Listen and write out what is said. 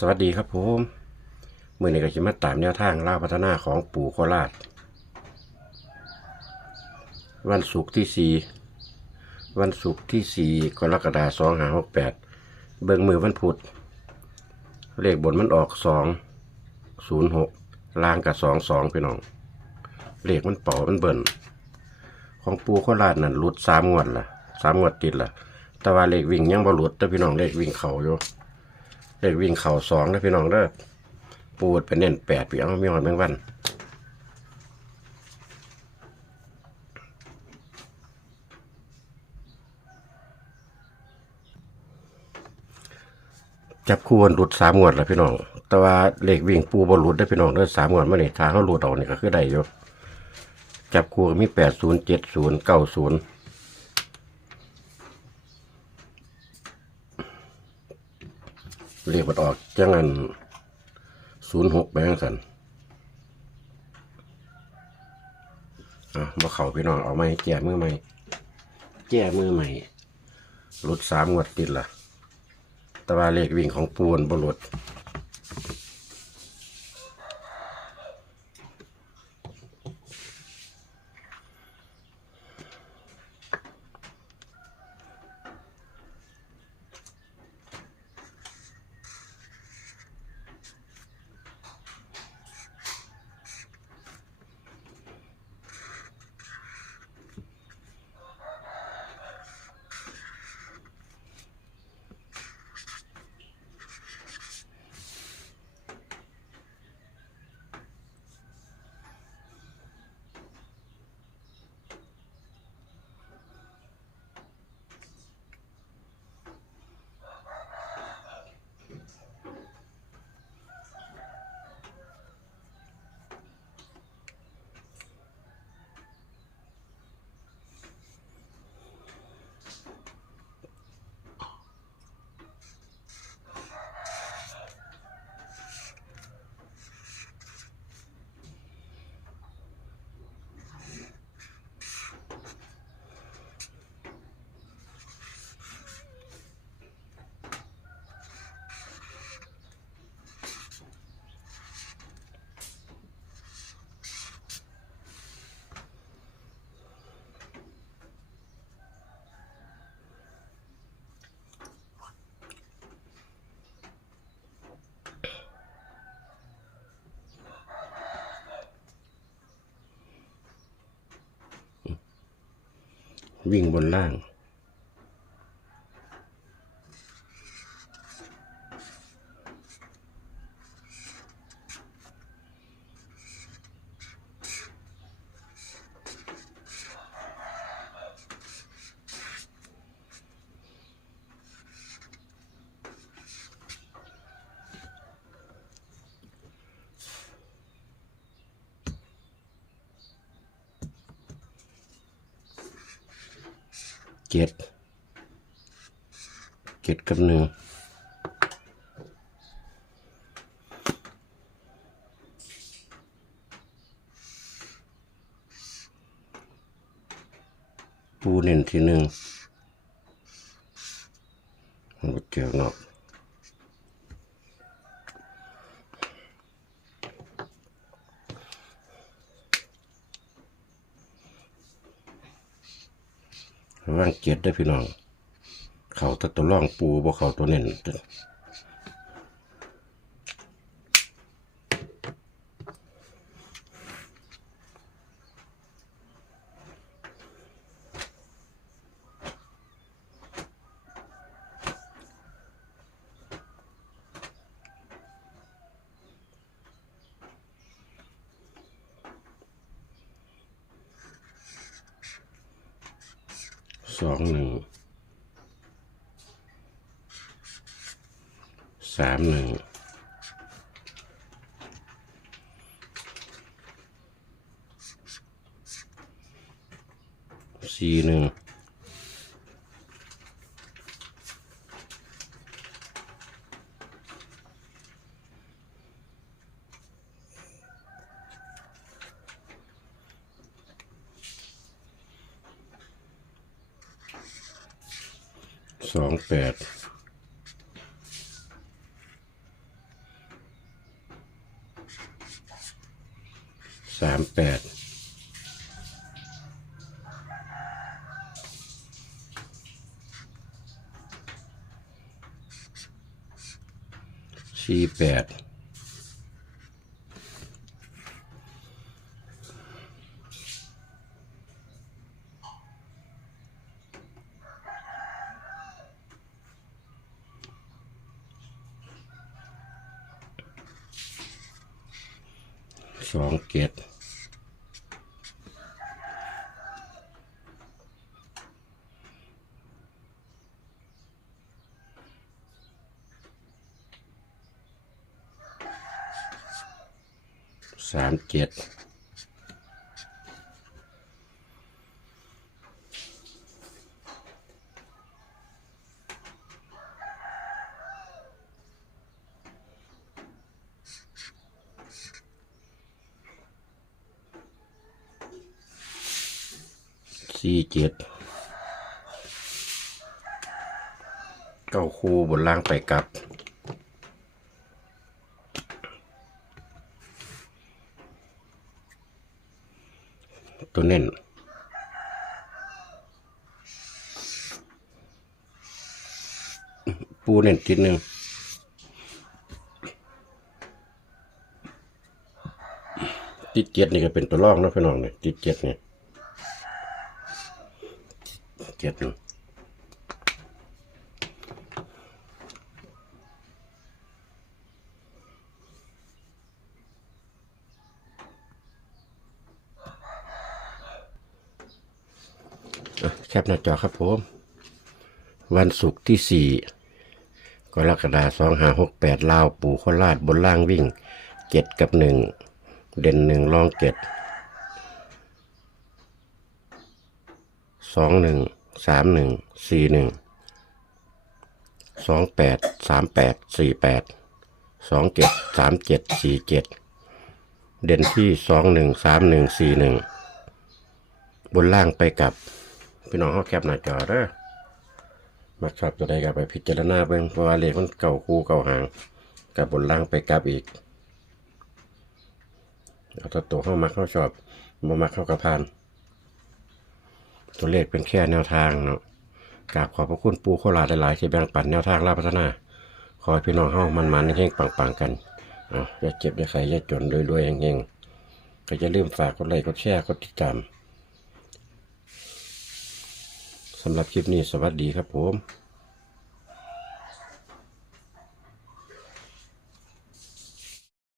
สวัสดีครับผมมือนี้ก็จะมาตามแนวทางล่าพัฒนาของปู่โคราช วันศุกร์ที่สี่วันศุกร์ที่สี่กรกฎาคมสองห้าหกแปดเบิ่งมือวันพุธเลขบนมันออกสองศูนย์หกล่างกับสองสองพี่น้องเลขมันเป่ามันเบิ่นของปู่โคราชนั่นหลุดสามงวดละสามงวดติดละแต่ว่าเลขวิ่งยังบ่หลุดแต่พี่น้องเลขวิ่งเข่าอยู่ เลขวิ่งเข่าสองนะพี่น้องเด้อปูดเป็นเน้นแปดพี่เอามีหอนแมงวันจับคู่กันหลุดสามงวดแล้วพี่น้อง แต่ว่าเลขวิ่งปูบอลหลุดได้พี่น้องเด้อสามงวดมาเนี่ยทางเขาหลุดเอานี่ก็คือได้อยู่จับคู่มีแปดศูนย์เจ็ดศูนย์เก้าศูนย์ เรียกมันออกจังงันศูนย์หกไปจังสันอะมาเข่าพี่น้องเอาไหมแก้มือไหมแก้มือใหม่หลุดสามงวดติดละแต่ว่าเลขวิ่งของปูนบรุษ วิ่งบนล่าง เจ็ดเจ็ดกับหนึ่งปูเน้นที่หนึ่งมันก็เกี่ยวนาะ ว่างเจ็ดได้พี่น้อง เขาตะตัวร่องปูบ่เขาตัวเน้น สองหนึ่งสามหนึ่งสี่หนึ่ง สองแปดสามแปดสี่แปด สองเจ็ดสามเจ็ด สี่เจ็ดเก้าคู่บนล่างไปกลับ ตัวเน้นปูเน้นติดหนึ่งติดเจ็ดนี่ก็เป็นตัวรองนะพี่น้องเนี่ยติดเจ็ดเนี่ย เจ็ดหน่อะแคปหน้าจอครับผม วันศุกร์ที่สี่กรกฎาสองหาหกแปดลาว ปู่โคราชบนล่างวิ่งเจ็ดกับหนึ่งเด่นหนึ่งรองเจ็ดสองหนึ่ง สามหนึ่งสี่หนึ่งสองแปดสามแปดสี่แปดสองเจ็ดสามเจ็ดสี่เจ็ดเด่นที่สองหนึ่งสามหนึ่งสี่หนึ่งบนล่างไปกับพี่น้องเขาแคปหน้าจอเด้อมักชอบตัวใดก็ไปพิจารณาเบิ่งเพราะว่าเลขมันเก่าคู่เก่าหางกับบนล่างไปกับอีกเอาตัวตัวเข้ามักเข้าชอบบ่มักเข้ากระพาน ตัวเลขเป็นแค่แนวทางเนาะกราบขอบพระคุณปูโคลาหลายๆที่แบ่งปันแนวทางลาพัฒนา ขอให้พี่น้องเฮามันมันๆเฮงปังๆกันเอาอย่าเจ็บอย่าไข้อย่าจนรวยๆเฮงๆก็จะลืมฝากกดไลค์กดแชร์กดติดตามสำหรับคลิปนี้สวัสดีครับผม